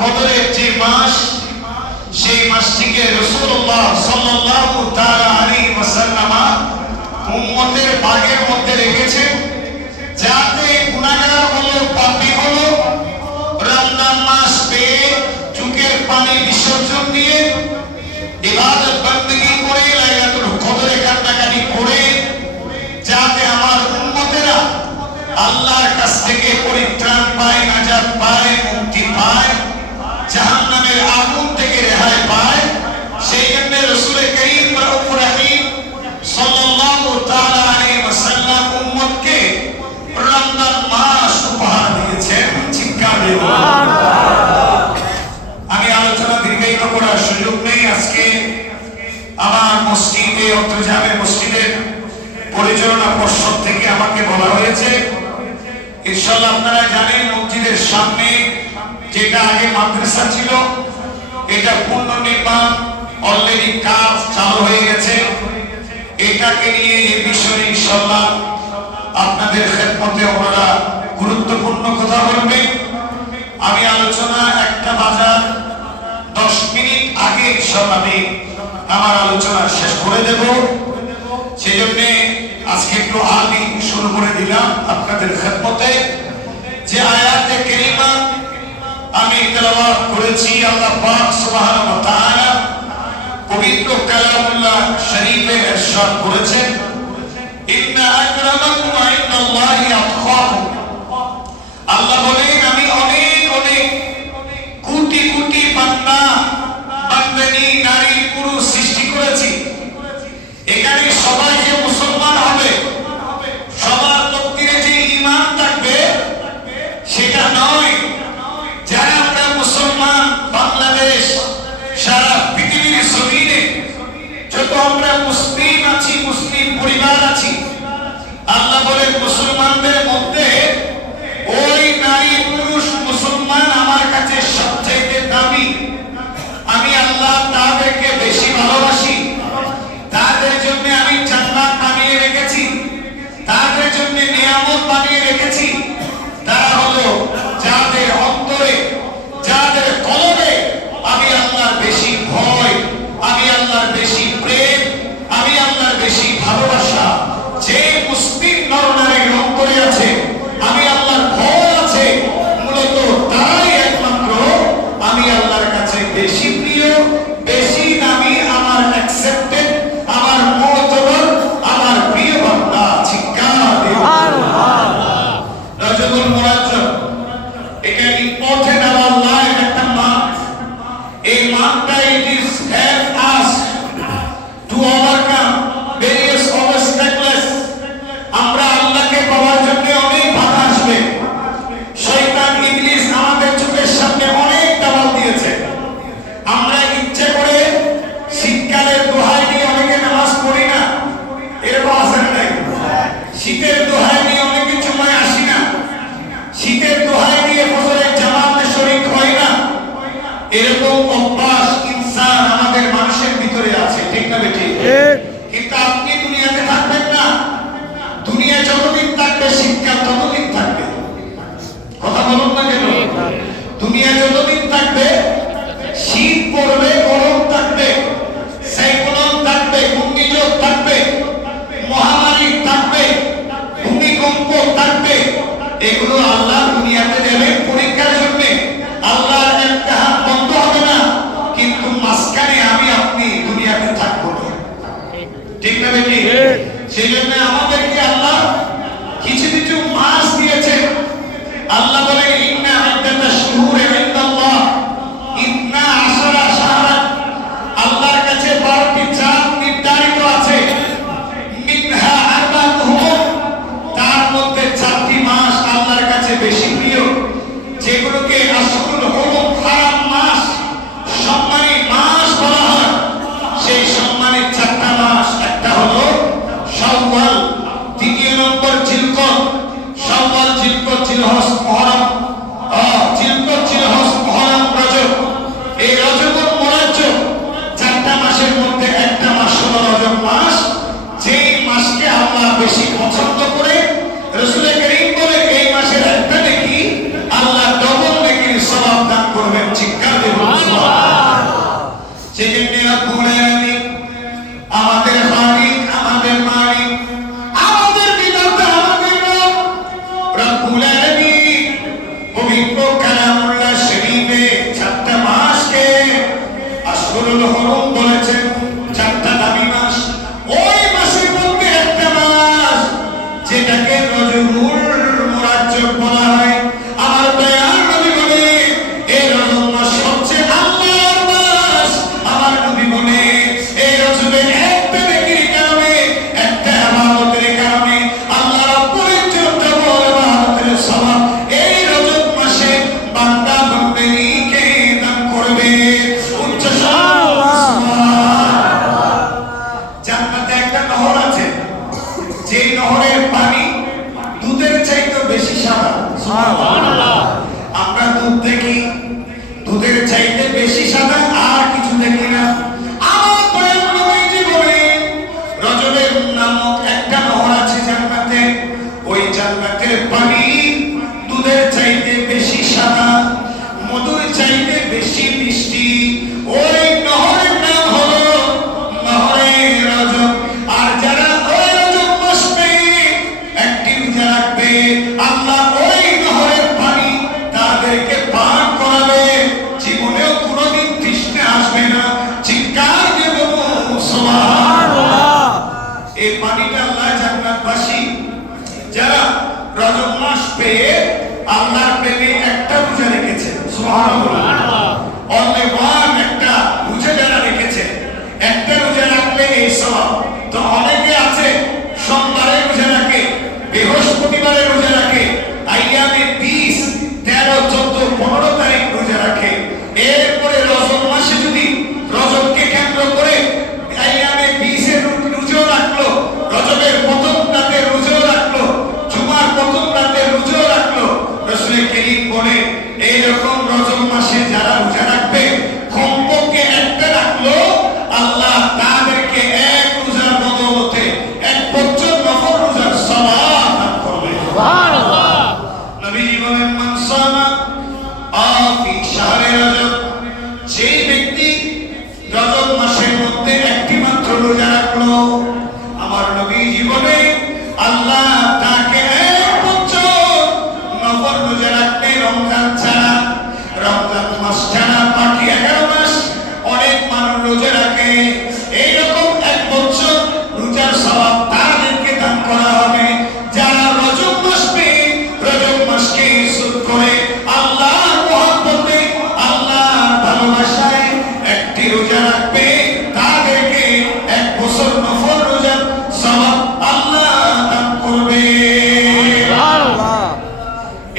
কদরের যে মাস, সেই মাসটিকে রাসূলুল্লাহ সাল্লাল্লাহু তাআলা আলাইহি ওয়াসাল্লাম উম্মতের ভাগের মধ্যে রেখেছেন, যাতে গুনাহগার হলো, পাপী হলো, রমজান মাস পেয়ে চোখের পানি বিসর্জন দিয়ে ইবাদত বندگی করে লাইলাতুল কদরে কান্নাকাটি করে যাতে আমার উম্মতেরা আল্লাহর কাছ থেকে পরিত্রাণ পায়, নাজাত পায়, মুক্তি পায়, জাহান্নামের আগুন থেকে রেহাই পায়। সেই জন্য রাসূল করিম রউফ রহিম সাল্লাল্লাহু তাআলা আলাইহি ওয়াসাল্লাম উম্মতকে রমজান মাস উপহার দিয়েছেন। চিৎকার দিয়ে আমি আলোচনা দীর্ঘায়িত করার সুযোগ নেই। আজকে আমার মসজিদে অত্রজামে মসজিদের পরিচালনা পর্ষদ থেকে আমাকে বলা হয়েছে, ইনশাআল্লাহ আপনারা জানেন মসজিদের সামনে যেটা আগে মাদ্রাসা ছিল, এটা পুনর্নির্মাণ অলরেডি কাজ চালু হয়ে গেছে। এটাকে নিয়ে এই বিষয়ে ইনশাআল্লাহ আপনাদের খেদমতে ওনারা গুরুত্বপূর্ণ কথা বলবেন। আমি আলোচনা 1টা বাজার 10 মিনিট আগে ইনশাআল্লাহ আমি আমার আলোচনা শেষ করে দেব। সেজন্য আজকে একটু আগে শুরু করে দিলাম আপনাদের খেদমতে। যে আয়াতে কারিমা আমি তেলাওয়াত করেছি, আল্লাহ পাক সুবহানাহু ওয়া তাআলা পবিত্র কালামুল্লাহ শরীফে ইরশাদ করেছেন, ইন্না আকরামাকুম ইনদাল্লাহি আতকাকুম। আল্লাহ বলেন, আমি অনেক অনেক কোটি কোটি বান্দা বান্দানি নারী পুরুষ সৃষ্টি করেছি। এখানে সবাই যে মুসলমান হবে, সবার তকদিরে যে ঈমান থাকবে সেটা নয়। যারা আমরা মুসলমান, বাংলাদেশ সারা পৃথিবীর জমিনে যত আমরা মুসলিম আছি, মুসলিম পরিবার আছি, আল্লাহ বলেন মুসলমানদের মধ্যে ওই নারী পুরুষ মুসলমান আমার কাছে সবচেয়ে দামি। আমি আল্লাহ তাদেরকে বেশি ভালোবাসি, তাদের জন্য আমি জান্নাত বানিয়ে রেখেছি, তাদের জন্য নিয়ামত বানিয়ে রেখেছি। তারা হলো যাদের অন্তরে, যাদের কলবে আমি আল্লাহর বেশি ভয়, আমি আল্লাহর বেশি প্রেম, আমি আল্লাহর বেশি ভালোবাসা। যে মুসলিম নরনারীর অন্তরে আছে আমি আল্লাহর ভয় আছে, মূলত তারাই একমাত্র আমি আল্লাহর কাছে বেশি প্রিয়, বেশি দামি, আমার অ্যাকসেপ্টেড, আমার মুআতাবার, আমার প্রিয় বান্দা। চিৎকার দিয়ে রজবুল মুরাজ্জব, এটা ইম্পর্টেন্ট আওয়ার লাইফ, একটা মান্থ। এই মান্থটা it is help us to overcome various obstacles. আমরা আল্লাহকে পাওয়ার জন্য অনেক বাধা আসবে। শয়তান ইবলিস আমাদের চোখের সামনে অনেক দাওয়াত দিয়েছে। আমরা ইচ্ছে করে শীতকালের দোহাই নিয়ে অনেকে নামাজ পড়ি না, এরকম আছে না? শীতের দোহাই নিয়ে অনেকে জুমায় আসি না, শীতের দোহাই নিয়ে ফজরের জামাতে শরীক হয় না। এরকম অভ্যাস ইনসান আমাদের মানুষের ভিতরে আছে, ঠিক না বেঠিক? কিন্তু আপনি দুনিয়াতে থাকবেন না, দুনিয়া যতদিন থাকবে শীতকাল ততদিন থাকবে। কথা বলুন না কেন? দুনিয়া যতদিন থাকবে শীত পড়বে, গরম থাকবে, সাইক্লোন থাকবে, ঘূর্ণিঝড় থাকবে, মহামারী থাকবে, ভূমিকম্প থাকবে। এগুলো আল্লাহ দুনিয়াতে দেবেন পরীক্ষার জন্য। আল্লাহর ইমতিহান বন্ধ হবে না, কিন্তু মাঝখানে আমি আপনি দুনিয়াতে থাকবো না, ঠিক না বেটি? সেই জন্য আমাদেরকে আল্লাহ কিছু কিছু মাস দিয়েছেন। আল্লাহ বলেন, ইন্না আইদাতাশ শুহুরি ইনদাল্লাহ ইতনা আশারা শাহরান। আল্লাহর কাছে 12টি চাঁদ নির্ধারিত আছে। মিনহা আরবাতুহুম, তার মধ্যে 4টি মাস আল্লাহর কাছে বেশি প্রিয়, যেগুলোকে আশহুরুল হুরুম, হারাম মাস, সম্মানিত মাস বলা হয়। সেই সম্মানিত 4টা মাস, একটা হলো শাওয়াল, দ্বিতীয় নম্বর জিলকদ, শাওয়াল, জিলকদ, জিলহজ, মুহররম, জিলকদ, জিলহজ, মুহররম, রজব। এই রজবুল মুরাজ্জব 4টা মাসের মধ্যে একটা মাস হলো রজব মাস, যেই মাসকে আল্লাহ বেশি পছন্দ করে। রাসূল করিম বলে, এই মাসের একটা নেকি আল্লাহ ডবল নেকির রজবুল মুরাজ্জব বলা হয়। আমার দয়ার নবী বলে এই রজব মাস সবচেয়ে আল্লাহর মাস। আমার নবী বলে এই রজবে একটা নেকির কারণে, একটা ইবাদতের কারণে আল্লাহ রাব্বুল ইজ্জত ডাবল ইবাদতের সওয়াব এই রজব মাসে বান্দা বান্দিকে দান করবে। উচ্চ জান্নাতে একটা নহর আছে, যে নহরের পানি দুধের চাইতে বেশি সাদা। সুবহানাল্লাহ। আমরা দুধ দেখি, দুধের চাইতে বেশি সাদা আর কিছু দেখি না। আমার দয়াল নবীজি বলেন রজবের নামক একটা নহর আছে জান্নাতে, ওই জান্নাতের পানি দুধের চাইতে বেশি সাদা, মধুর চাইতে বেশি মিষ্টি। ওই নহরের নাম হলো নহরে রজব। আর যারা ওই রজব মাস পেয়ে একটি রোজা রাখবে, আল্লাহ ওই নহরের পানি তাদেরকে পান করাবে, জীবনেও কোনোদিন তৃষ্ণা আসবে না। চিৎকার দিয়ে বলুন সুবহানাল্লাহ। এই পানিটা আল্লাহ জান্নাতবাসী যারা রজব মাস পেয়ে আল্লাহর প্রেমে একটা রোজা রেখেছে, সুবহানাল্লাহ, অনলি ওয়ান, একটা রোজা যারা রেখেছে, একটা রোজা রাখলে এই সওয়াব। তো অনেকে আছে সোমবারে রোজা রাখে, বৃহস্পতিবারে রোজা রাখে, আইয়ামে 20, 13, 14, 15 তারিখ রোজা রাখে। এরপরে রজব মাসে যদি রজবকে কেন্দ্র করে আইয়ামে 20 এর রোজা রাখলো, রজবের প্রথম রাতে রোজা রাখলো, জুমার প্রথম রাতে রোজা রাখলো, রাসূল করিম বলে এইরকম রজব মাসে যারা রোজা রাখবে কমপক্ষে একটা রাখলো, আল্লাহ তাদেরকে এক রোজার বদৌলতে 1 বছর নফল রোজার সওয়াব দান করবে। সুবহানাল্লাহ। নবীজি বলেন মান সামা ফি শাহরে রজব, যে ব্যক্তি রজব মাসের মধ্যে একটি মাত্র রোজা রাখলো, আমার নবীজি বলে আল্লাহ তাকে 1 বছর নফল রোজা রাখতে, রমজান ছাড়া, রমজান মাস ছাড়া বাকি 11 মাস অনেক মানুষ রোজা রাখে, এইরকম 1 বছর রোজার সওয়াব তাদেরকে দান করা হবে। যারা রজব মাস পেয়ে রজব মাসকে ইজ্জত করে আল্লাহর মহব্বতে, আল্লাহর ভালোবাসায় একটি রোজা রাখবে, তাদেরকে 1 বছর নফল রোজার সওয়াব আল্লাহ দান করবে।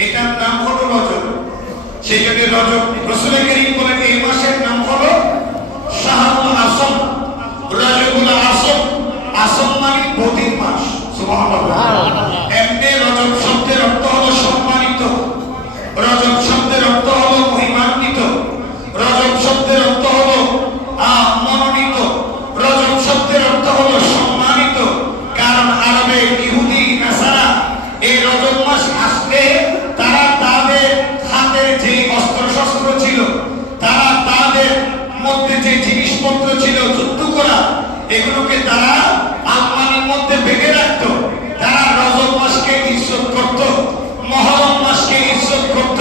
এটার নাম হলো রজব। সেই জন্য রজব রাসূল করিম বলেন এই মাসের নাম হলো শাহরুল আসম, রজবুল আসম। আসম মানে বদির মাস। সুবহানাল্লাহ। এমনি রজব শব্দের অর্থ হলো সম্মানিত, রজব শব্দের অর্থ হলো মহিমান্বিত, রজব শব্দের অর্থ হলো মনোনীত, রজব শব্দের অর্থ হলো সম্মানিত। কারণ আরবে ইহুদি নাসারা এই রজব মাস আসলে তারা তাদের হাতের যে অস্ত্র শস্ত্র ছিল, তারা তাদের মধ্যে যে জিনিসপত্র ছিল যুদ্ধ করা, এগুলোকে তারা আলমারির মধ্যে বেঁধে রাখত। তারা রজব মাসকে ইজ্জত করত, মুহররম মাসকে ইজ্জত করত।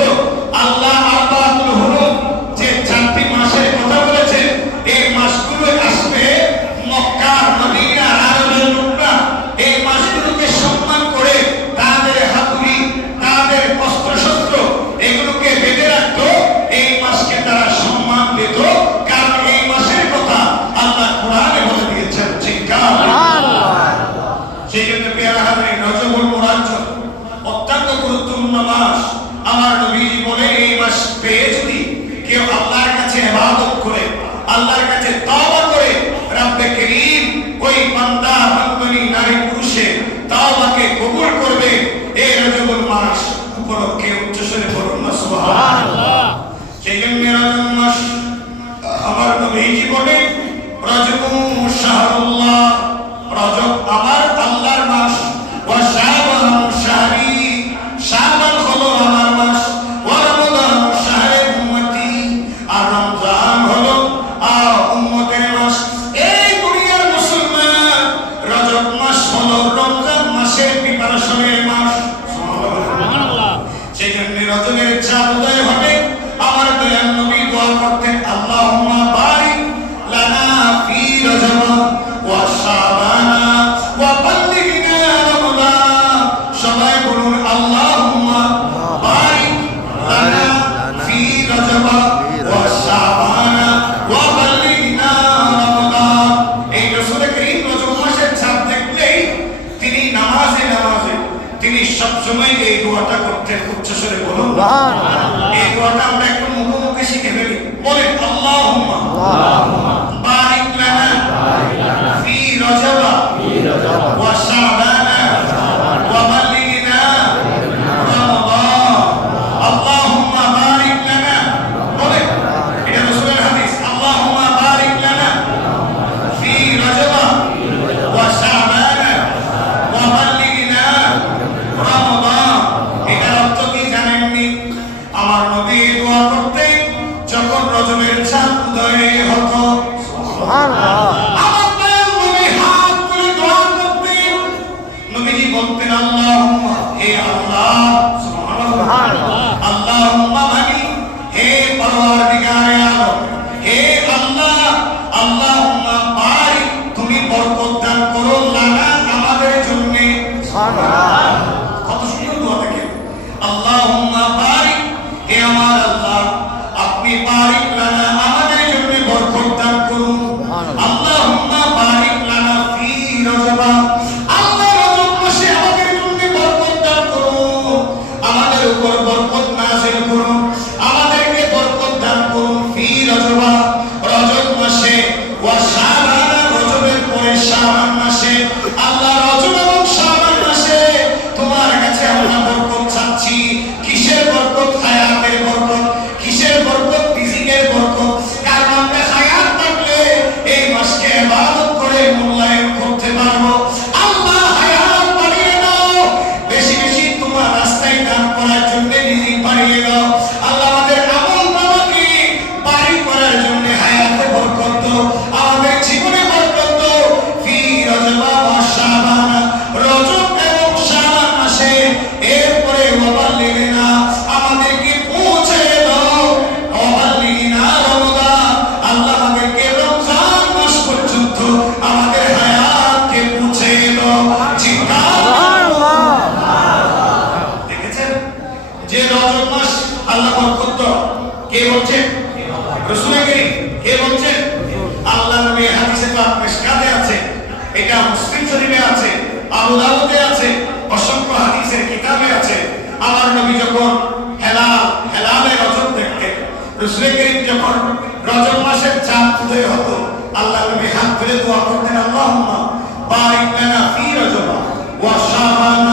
আল্লাহ আরবাতুল হুরুম যে 4টি মাসের কথা বলেছে, এই মাসগুলো আসবে মক্কা, মদিনা, আরবের লোকরা এই মাসগুলোকে সম্মান করে তাদের হাতুড়ি, তাদের অস্ত্রশস্ত্র এগুলোকে বেঁধে রাখত। এই মাসকে তারা সম্মান দিত, কারণ এই মাসের কথা আল্লাহ কোরআনে বলে দিয়েছেন। সেই জন্য পেয়ারা হাজরিন, রজবুল মুরাজ্জব অত্যন্ত গুরুত্বপূর্ণ মাস। আমার নবীজি বলে এই মাস পেয়ে যদি কেউ আল্লাহর কাছে ইবাদত করে, আল্লাহর কাছে তওবা করে, রব্বে করিম ওই বান্দা বান্দি নারী পুরুষের তওবাকে কবুল করবে। এই রজবুল মাস উপলক্ষে উচ্চস্বরে বলুন না সুবহানাল্লাহ। সেই জন্য রজব মাস আমার নবীজি বলে রজবু শাহরুল্লাহ, রজব আমার আল্লাহর মাস। ওয়া শাবান শাহরি, শাবান হলো আমার মাস। ওয়া রমাদান শাহরে উম্মতি, আর রমজান হলো উম্মতের মাস। এই দুনিয়ার মুসলমান, রজব মাস হলো রমজান মাসের প্রিপারেশনের মাস। সুবহানাল্লাহ। সেই জন্য রজবের চাঁদ উদয় হবে, আমার দয়াল নবী দোয়া করতেন আল্লাহুম্মা বারিক লানা ফি সবাই বলুন আল্লাহুম্মা বারিক লানা ফি রজব ওয়া শাবান ওয়া বাল্লিগনা রমাদান। এই রাসূল করিম রজব মাসের চাঁদ দেখলেই তিনি নামাজে তিনি সবসময় এই দোয়াটা করতেন। উচ্চস্বরে বলুন সুবহানাল্লাহ। এই দোয়াটা আমরা একটু মুখে শিখে ফেলি। বলেন আল্লাহুম্মা বারিক লানা ফি রজব ওয়া শাবান ওয়া বাল্লিগনা রমাদান। আল্লাহুম্মা বারিক লানা, বলেন এটা রাসূলের হাদিস। আল্লাহুম্মা বারিক লানা ফি রজব ওয়া শাবান ওয়া বাল্লিগনা রমাদান। এটার অর্থ কি জানেননি? আমার নবী দোয়া করতেন যখন রজবের চাঁদ উদয় হতো। সুবহানাল্লাহ। আমার দয়াল নবী হাত তুলে দোয়া করতেন। নবীজি বলতেন আল্লাহুম্মা, হে আল্লাহ, সুবহানাল্লাহ, আল্লাহুম্মা মানে হে পরওয়ারদিগারে আলম, হে আল্লাহ, আল্লাহুম্মা বারিক, তুমি বরকত দান করো, লানা আমাদের জন্য। সুবহানাল্লাহ। কত সুন্দর দোয়া থাকে। আল্লাহুম্মা বারিক, হে আমার আল্লাহ, আপনি বারিক লানা আমাদের জন্য বরকত দান করুন। আল্লাহুম্মা বারিক লানা ফি রজব, আল্লাহ রজব মাসে আমাদের জন্য বরকত দান করুন, আমাদের উপর বরকত নাযিল করুন, আমাদেরকে বরকত দান করুন। ফি রজব, রজব মাসে, ওয়া শাবান, রজবের পরে শাবান মাসে। আল্লাহ রজব এবং শাবান মাসে তোমার কাছে আমরা বরকত চাচ্ছি। কিসের বরকত? হায়াতের বরকত। কিসের বরকত? রিজিকের বরকত। কারণ আমরা হায়াত থাকলে এই মাসকে ইবাদত করে মূল্যায়ন করতে পারবো। আল্লাহ হায়াত বাড়িয়ে দাও, বেশি বেশি তোমার রাস্তায় দান করার জন্য রিজিক বাড়িয়ে দাও। আল্লাহ আমাদের আমল নামাকে বাড়ি করার জন্য হায়াতে বরকত দাও, আমাদের জীবনে বরকত দাও। ফি রজব ওয়া শাবান, রজব এবং শাবান মাসে, এরপরে ওয়া বাল্লিগনা, আমাদেরকে পৌঁছে দাও। ওয়া বাল্লিগনা রমাদান, আল্লাহ আমাদেরকে রমজান মাস পর্যন্ত আমাদের হায়াতকে পৌঁছে দাও। দেখেছেন যে রজব মাস আল্লাহ বরকত দাও। কে বলছেন? রাসূল করিম। কে বলছেন? আল্লাহ নবী। হাদিসে পাক মিশকাতে আছে, এটা মুসলিম শরীফে আছে, আবু দাউদে আছে, অসংখ্য হাদিসের কিতাবে আছে। আমার নবী যখন হেলালে রজব দেখতেন, রাসূল করিম যখন রজব মাসের চাঁদ উদয় হতো, আল্লাহ নবী হাত তুলে দোয়া করতেন আল্লাহুম্মা বারিক লানা ফি রজব ওয়া শাবান,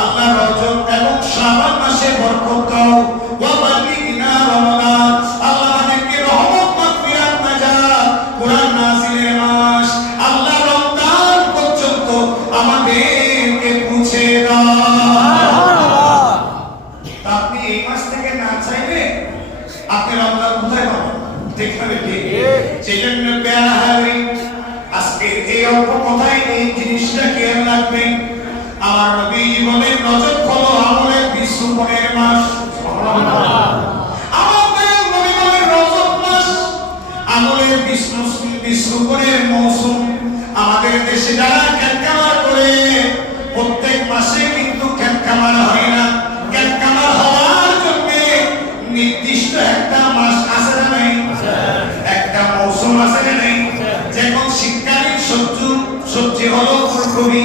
আল্লাহ রজব এবং শাবান মাসে বরকত দাও। ওয়া বাল্লিগনা রমাদান, আল্লাহ আমাদেরকে রহমত, মাগফিরাত, নাজাত, কুরআন নাযিলের মাস, আল্লাহ রমজান পর্যন্ত আমাদেরকে পৌঁছে দাও। আপনি এই মাস থেকে না চাইলে আপনি রমজান কোথায় পাবেন? ঠিক হবে ঠিক। সেজন্য প্যারা হাজির, আজকে এই অল্প কথায় এই জিনিসটা খেয়াল রাখবেন। আমার নবী বলেন রজব হলো আমলের বিস্ফোরণের মাস। সুবহানাল্লাহ। আমার নবী বলেন রজব মাস আমলের বিস্ফোরণের মৌসুম। আমাদের দেশে যারা খেতকামার করে, প্রত্যেক মাসে কিন্তু খেতকামার হয় না। খেতকামার হওয়ার জন্য নির্দিষ্ট একটা মাস আছে না নাই? একটা মৌসুম আছে না নাই? যেমন শীতকালীন সবজি হলো ফুলকপি,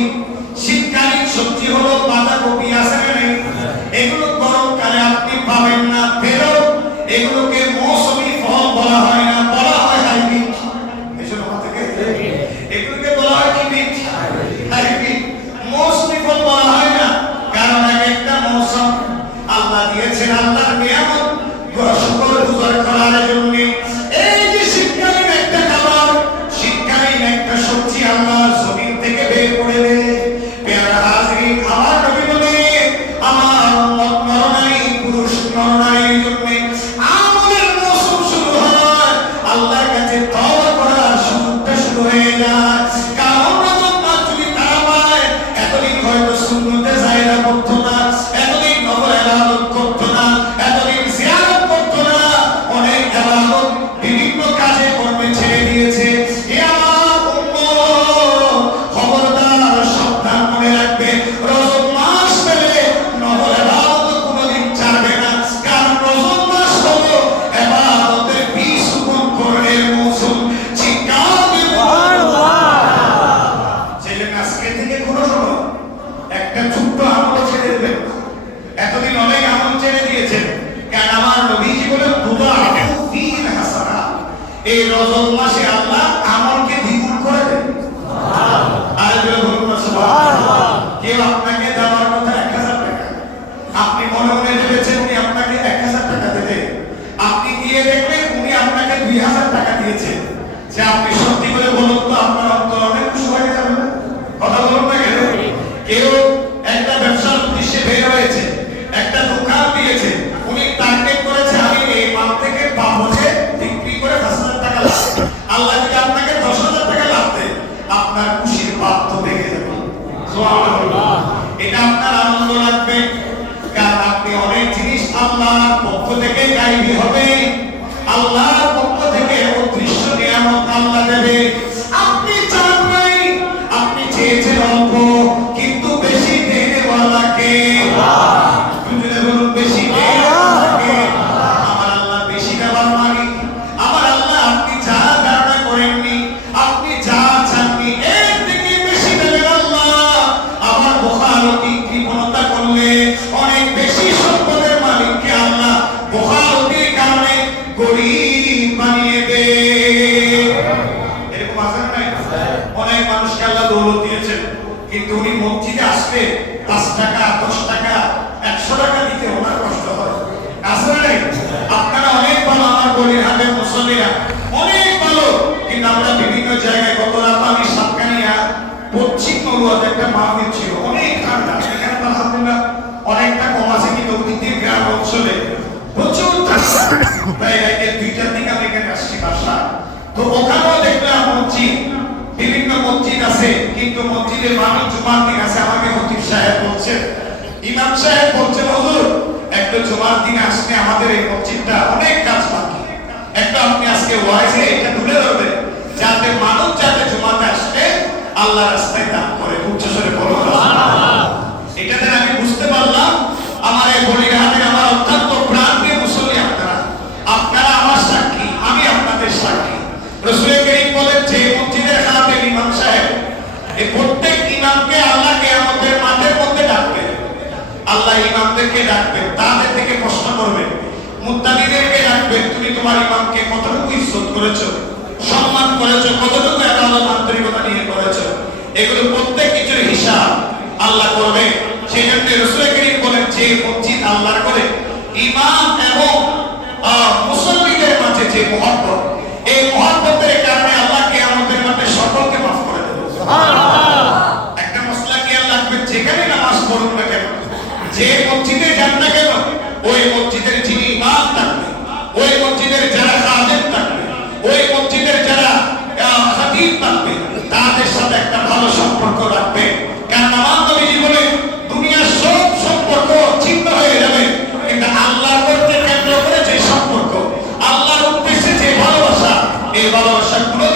শীতকালীন সবজি হলো বাঁধাকপি, আছে না নাই? এগুলো গরমকালে আপনি পাবেন না, ফেরো এগুলোকে মৌসুমী ফল বলা হয় না, বলা হয় হাইব্রিড। এসব থেকে এগুলোকে বলা হয় কি? বীজ, হাইব্রিড। মৌসুমী ফল বলা হয় না, কারণ একটা মৌসুম আল্লাহ দিয়েছেন, আল্লাহর নিয়ামত শুকর গুজার করার জন্য। এই যে শীতকালীন একটা খাবার, শীতকালীন একটা সবজি আল্লাহ জমিন থেকে বের করে দেয়। প্যারা হাজির, আমার নবী বলে আমার নরনারী, পুরুষ নরনারীর জন্য আমলের মৌসুম শুরু হয়, আল্লাহর কাছে তওবা করার সুযোগটা শুরু হয়ে যায়। কারণ রজব মাস যদি তারা পায়, এতদিন হয়তো সুন্নতে জায়গা করতো না, এতদিন নফল ইবাদত করতো না, এতদিন জিয়ারত করতো না, অনেক ইবাদত যে আপনি সত্যি করে বলুন তো আপনার অন্তর অনেক খুশি হয়ে যাবে না? কথা বলুন না কেন? কেউ একটা ব্যবসার উদ্দেশ্যে বের হয়েছে, একটা দোকান দিয়েছে, উনি টার্গেট করেছে আমি এই মাল থেকে পাবো যে বিক্রি করে 10,000 টাকা লাভ। আল্লাহ যদি আপনাকে 10,000 টাকা লাভ দেয়, আপনার খুশির পাত তো ভেঙে যাবে। সুবহানাল্লাহ। এটা আপনার আনন্দ লাগবে, কারণ আপনি অনেক জিনিস আল্লাহর পক্ষ থেকে গায়েবী হবে, আল্লাহর পক্ষ থেকে অদৃশ্য নিয়ামত আল্লাহ দেবে। আপনি চান নাই, আপনি চেয়েছেন অল্প, কিন্তু বেশি দেনেওয়ালা কে? দুজনে বলুন, বেশি দেনেওয়ালা কে? আমার আল্লাহ বেশি দেওয়ার মালিক। আমার আল্লাহ আপনি যা ধারণা করেননি, আপনি যা চাননি, এর থেকে বেশি দেবেন আল্লাহ। আমার বখালতি কৃপণতা করলে অনেক বেশি সম্পদের মালিককে আল্লাহ বখালতির কারণে গরিব বানিয়ে দেয়। এরকম আছে না? অনেক মানুষকে আল্লাহ দৌলত দিয়েছেন, কিন্তু উনি মসজিদে আসবে 5 টাকা 10 টাকা 100 টাকা দিতে ওনার কষ্ট হয়। আছে না? আপনারা অনেক ভালো, আমার গলির হাটের মুসল্লিরা অনেক ভালো, কিন্তু আমরা বিভিন্ন জায়গায়, গত রাত আমি সাতকানিয়া পশ্চিম নলুয়াতে একটা মাহফিল ছিল, অনেক ঠান্ডা, সেখানে তো আলহামদুলিল্লাহ অনেকটা কম আছে, কিন্তু অতীতের গ্রাম অঞ্চলে প্রচুর ঠান্ডা। প্রায় রাতে 2টার দিকে আমি এখানে আসছি বাসা, তো ওখানেও দেখলাম মসজিদ, বিভিন্ন মসজিদ আছে, কিন্তু মসজিদের মানুষ জুমার দিন আছে। আমাকে খতিব সাহেব বলছে, ইমাম সাহেব বলছেন, হুজুর একটা জুমার দিন আসলে আমাদের এই মসজিদটা অনেক কাজ বাকি, একটা আপনি আজকে ওয়াইজে এটা তুলে ধরবেন, যাতে মানুষ যাতে জুমাতে আসলে আল্লাহ রাস্তায় দান করে। উচ্চস্বরে বলো সুবহানাল্লাহ। এটাতে আমি বুঝতে পারলাম আমার এই বলিরহাটের আমার অত্যন্ত প্রাণপ্রিয় মুসল্লি আপনারা, আপনারা আমার সাক্ষী, আমি আপনাদের সাক্ষী। রাসূল করিম বলেন, যে মসজিদের খাদেম ইমাম সাহেব, এই প্রত্যেক ইমামকে আল্লাহ কিয়ামতের মাঠের মধ্যে ডাকবে। আল্লাহ ইমামদেরকে ডাকবেন, তাদের থেকে প্রশ্ন করবেন, মুত্তাকিদেরকে ডাকবেন, তুমি তোমার ইমামকে কতটুকু ইজ্জত করেছো, সম্মান করেছো, কতটুকু ইবাদত আন্তরিকতা নিয়ে করেছো, এগুলো প্রত্যেক কিছুর হিসাব আল্লাহ করবে। সেই জন্য রাসূল করিম বলেন, যে মসজিদ আল্লাহর করে ইমাম এবং মুসল্লিদের মাঝে যে মহব্বত, এই মহব্বতের কারণে আল্লাহ কিয়ামতের মাঠে সকলকে মাফ করে দেবে। সুবহানাল্লাহ। একটা মসলা কি আল্লাহ লাগবে, যেখানে নামাজ পড়ুন না কেন, যে মসজিদে যান না কেন, ওই মসজিদের যিনি ইমাম থাকবে, ওই মসজিদের যারা খাদেম থাকবে, ওই মসজিদের যারা খতিব থাকবে, তাদের সাথে একটা ভালো সম্পর্ক রাখবে। কারণ আমার নবীজি বলেন, দুনিয়ার সব সম্পর্ক ছিন্ন হয়ে যাবে, কিন্তু আল্লাহর প্রতি কেন্দ্র করে যে সম্পর্ক, আল্লাহর উদ্দেশ্যে যে ভালোবাসা, এই ভালোবাসা গুলো